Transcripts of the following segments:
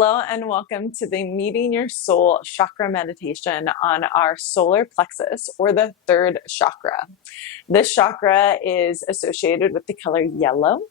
Hello and welcome to the Meeting Your Soul chakra meditation on our solar plexus, or the third chakra. This chakra is associated with the color yellow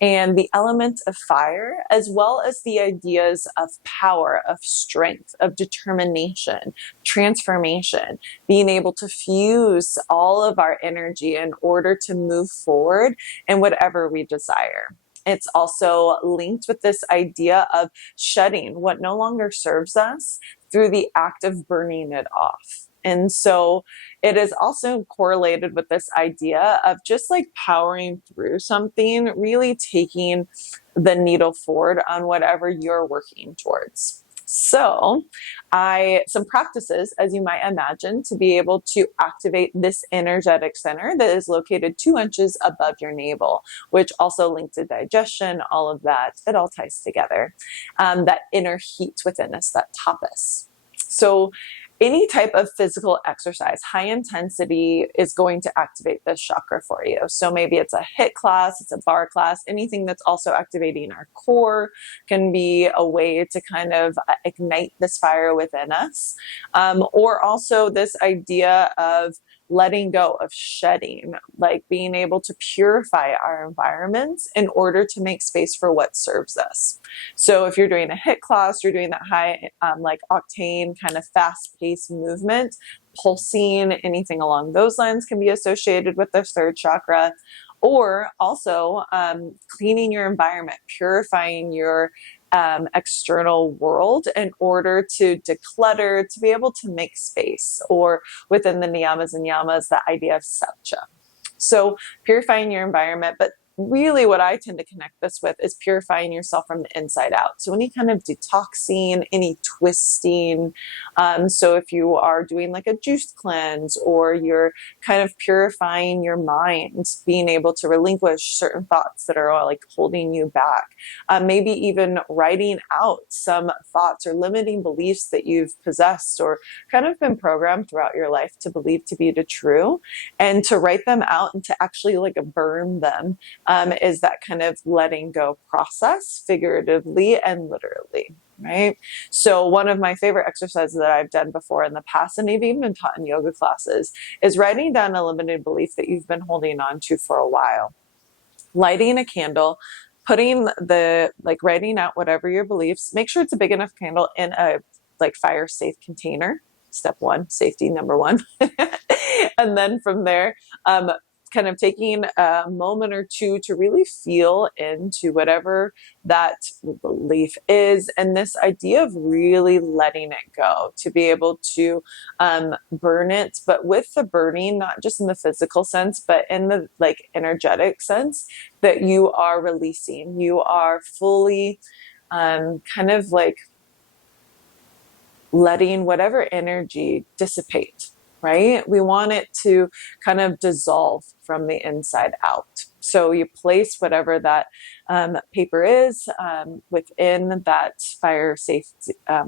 and the element of fire, as well as the ideas of power, of strength, of determination, transformation, being able to fuse all of our energy in order to move forward in whatever we desire. It's also linked with this idea of shedding what no longer serves us through the act of burning it off. And so it is also correlated with this idea of just like powering through something, really taking the needle forward on whatever you're working towards. So some practices, as you might imagine, to be able to activate this energetic center that is located 2 inches above your navel, which also links to digestion, all of that, it all ties together. That inner heat within us, that tapas. So any type of physical exercise, high intensity, is going to activate this chakra for you. So maybe it's a HIIT class, it's a bar class, anything that's also activating our core can be a way to kind of ignite this fire within us. Or also this idea of letting go, of shedding, like being able to purify our environments in order to make space for what serves us. So if you're doing a HIIT class, you're doing that high like octane kind of fast-paced movement, pulsing, anything along those lines can be associated with the third chakra. Or also cleaning your environment, purifying your external world in order to declutter, to be able to make space, or within the niyamas and yamas, the idea of satcha. So purifying your environment, but really what I tend to connect this with is purifying yourself from the inside out. So any kind of detoxing, any twisting. So if you are doing like a juice cleanse, or you're kind of purifying your mind, being able to relinquish certain thoughts that are like holding you back. Maybe even writing out some thoughts or limiting beliefs that you've possessed or kind of been programmed throughout your life to believe to be the true, and to write them out and to actually like burn them. Is that kind of letting go process, figuratively and literally, right? So one of my favorite exercises that I've done before in the past, and I've even been taught in yoga classes, is writing down a limited belief that you've been holding on to for a while. Lighting a candle, writing out whatever your beliefs, make sure it's a big enough candle in a like fire safe container. Step one, safety number one. And then from there, kind of taking a moment or two to really feel into whatever that belief is, and this idea of really letting it go, to be able to burn it, but with the burning, not just in the physical sense, but in the like energetic sense, that you are releasing, you are fully kind of like letting whatever energy dissipate. Right? We want it to kind of dissolve from the inside out. So you place whatever that paper is within that fire safe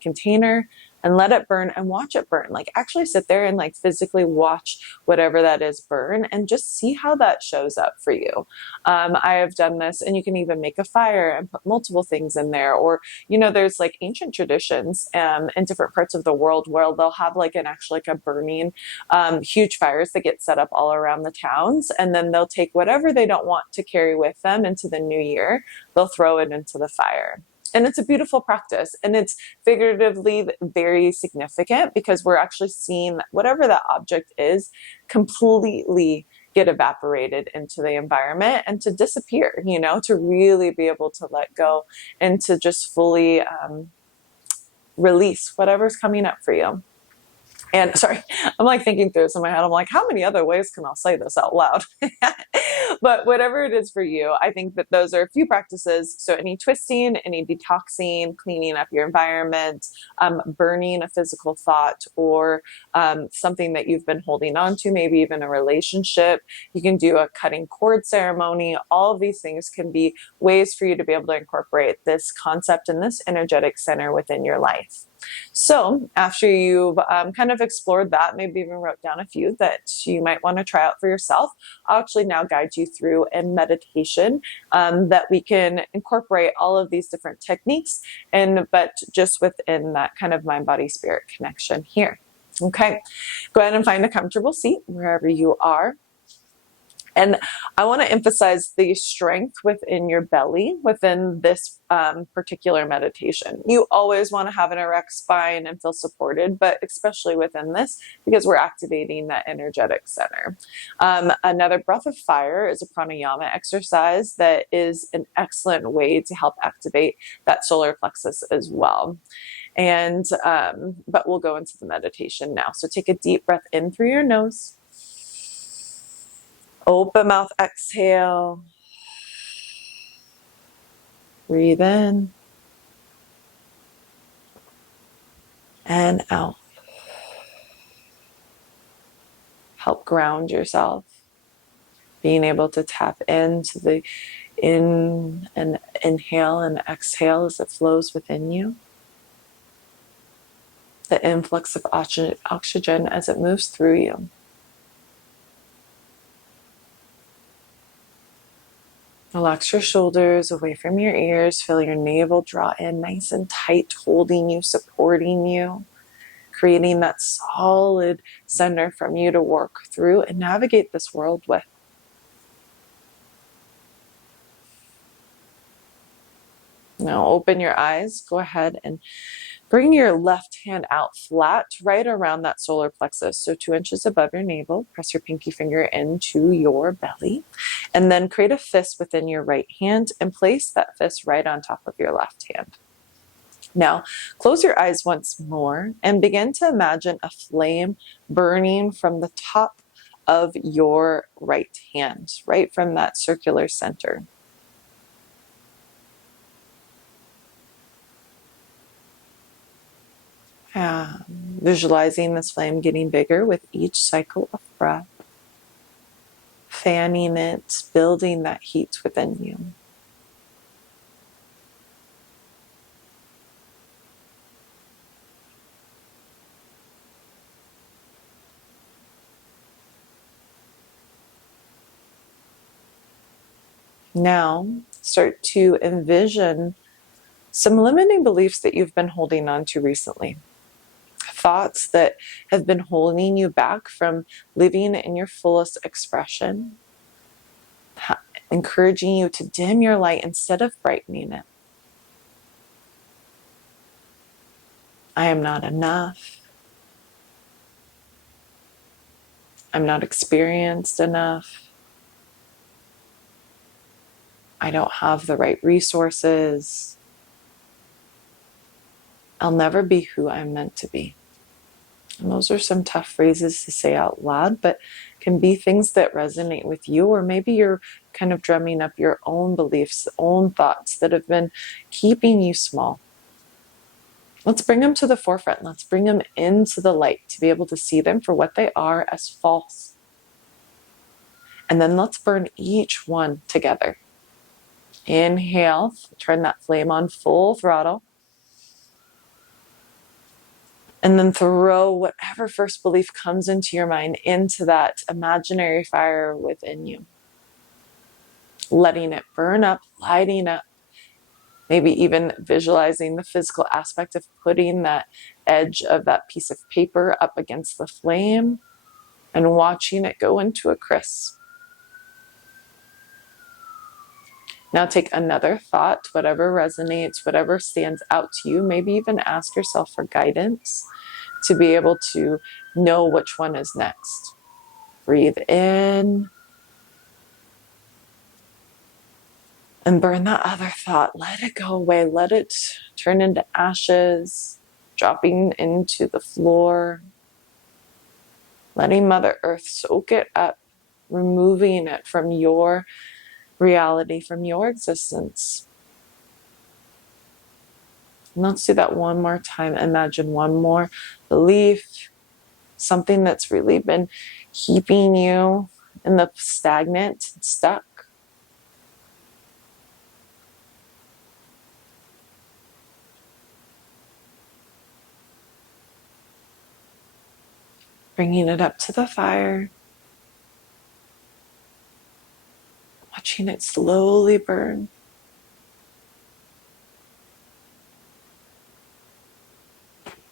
container, and let it burn and watch it burn. Like actually sit there and like physically watch whatever that is burn, and just see how that shows up for you. I have done this, and you can even make a fire and put multiple things in there. Or, there's like ancient traditions in different parts of the world where they'll have like a burning huge fires that get set up all around the towns. And then they'll take whatever they don't want to carry with them into the new year, they'll throw it into the fire. And it's a beautiful practice, and it's figuratively very significant, because we're actually seeing whatever that object is completely get evaporated into the environment and to disappear, to really be able to let go and to just fully release whatever's coming up for you. And sorry, I'm like thinking through this in my head. I'm like, how many other ways can I say this out loud? But whatever it is for you, I think that those are a few practices. So any twisting, any detoxing, cleaning up your environment, burning a physical thought, or something that you've been holding on to, maybe even a relationship. You can do a cutting cord ceremony. All of these things can be ways for you to be able to incorporate this concept and this energetic center within your life. So after you've kind of explored that, maybe even wrote down a few that you might want to try out for yourself, I'll actually now guide you through a meditation that we can incorporate all of these different techniques, but just within that kind of mind, body, spirit connection here. Okay, go ahead and find a comfortable seat wherever you are. And I want to emphasize the strength within your belly within this particular meditation. You always want to have an erect spine and feel supported, but especially within this, because we're activating that energetic center. Another breath of fire is a pranayama exercise that is an excellent way to help activate that solar plexus as well. And, but we'll go into the meditation now. So take a deep breath in through your nose. Open mouth, exhale. Breathe in and out. Help ground yourself. Being able to tap into the in and inhale and exhale as it flows within you. The influx of oxygen as it moves through you. Relax your shoulders away from your ears. Feel your navel draw in nice and tight, holding you, supporting you, creating that solid center from you to work through and navigate this world with. Now open your eyes. Go ahead and bring your left hand out flat right around that solar plexus. So 2 inches above your navel. Press your pinky finger into your belly. And then create a fist within your right hand and place that fist right on top of your left hand. Now, close your eyes once more and begin to imagine a flame burning from the top of your right hand, right from that circular center. Visualizing this flame getting bigger with each cycle of breath, fanning it, building that heat within you. Now, start to envision some limiting beliefs that you've been holding on to recently. Thoughts that have been holding you back from living in your fullest expression, encouraging you to dim your light instead of brightening it. I am not enough. I'm not experienced enough. I don't have the right resources. I'll never be who I'm meant to be. And those are some tough phrases to say out loud, but can be things that resonate with you, or maybe you're kind of drumming up your own beliefs, own thoughts that have been keeping you small. Let's bring them to the forefront. Let's bring them into the light to be able to see them for what they are, as false. And then let's burn each one together. Inhale, turn that flame on full throttle. And then throw whatever first belief comes into your mind into that imaginary fire within you. Letting it burn up, lighting up. Maybe even visualizing the physical aspect of putting that edge of that piece of paper up against the flame and watching it go into a crisp. Now take another thought, whatever resonates, whatever stands out to you. Maybe even ask yourself for guidance to be able to know which one is next. Breathe in. And burn that other thought. Let it go away. Let it turn into ashes, dropping into the floor. Letting Mother Earth soak it up, removing it from your reality, from your existence. And let's do that one more time. Imagine one more belief, something that's really been keeping you in the stagnant, stuck. bringing it up to the fire, watching it slowly burn.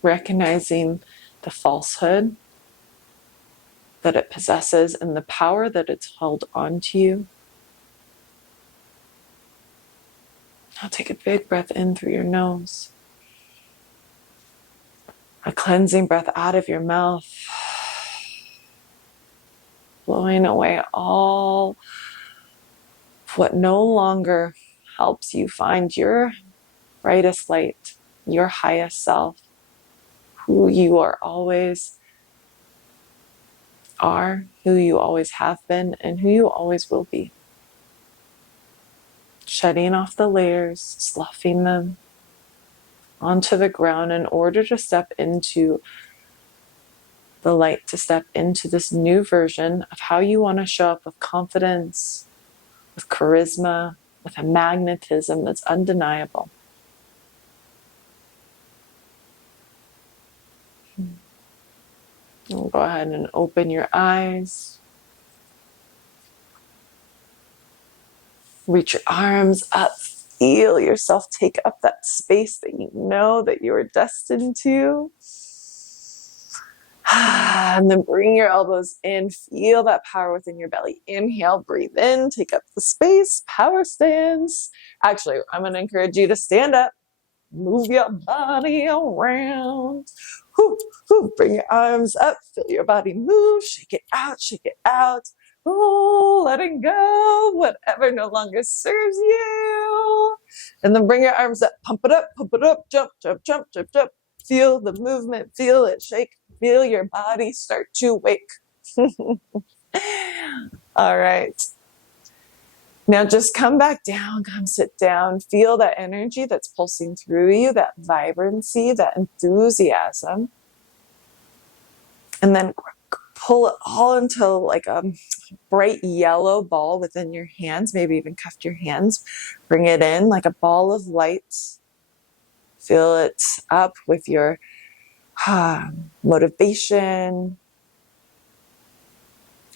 Recognizing the falsehood that it possesses and the power that it's held onto you. Now take a big breath in through your nose. A cleansing breath out of your mouth. Blowing away all what no longer helps you find your brightest light, your highest self, who you are always are, who you always have been, and who you always will be. Shedding off the layers, sloughing them onto the ground in order to step into the light, to step into this new version of how you want to show up with confidence, with charisma, with a magnetism that's undeniable. We'll go ahead and open your eyes. Reach your arms up. Feel yourself take up that space that you know that you are destined to. And then bring your elbows in. Feel that power within your belly. Inhale, breathe in, take up the space, power stance. Actually, I'm going to encourage you to stand up. Move your body around. Bring your arms up. Feel your body move. Shake it out, shake it out. Oh, letting go whatever no longer serves you. And then bring your arms up. Pump it up, jump, jump, jump, jump, jump. Feel the movement, feel it shake. Feel your body start to wake. All right. Now just come back down, come sit down. Feel that energy that's pulsing through you, that vibrancy, that enthusiasm. And then pull it all into like a bright yellow ball within your hands. Maybe even cuff your hands. Bring it in like a ball of light. Fill it up with your motivation,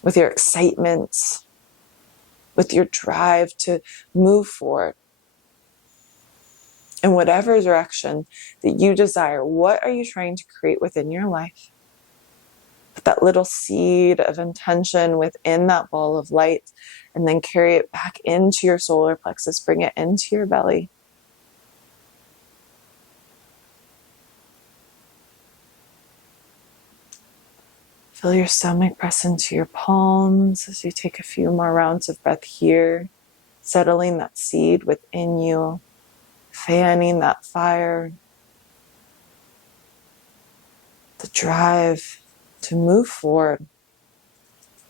with your excitement, with your drive to move forward in whatever direction that you desire. What are you trying to create within your life? Put that little seed of intention within that ball of light and then carry it back into your solar plexus. Bring it into your belly. Feel your stomach press into your palms as you take a few more rounds of breath here, settling that seed within you, fanning that fire, the drive to move forward,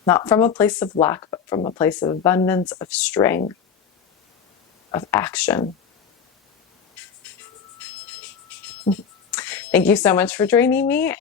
not from a place of lack, but from a place of abundance, of strength, of action. Thank you so much for joining me.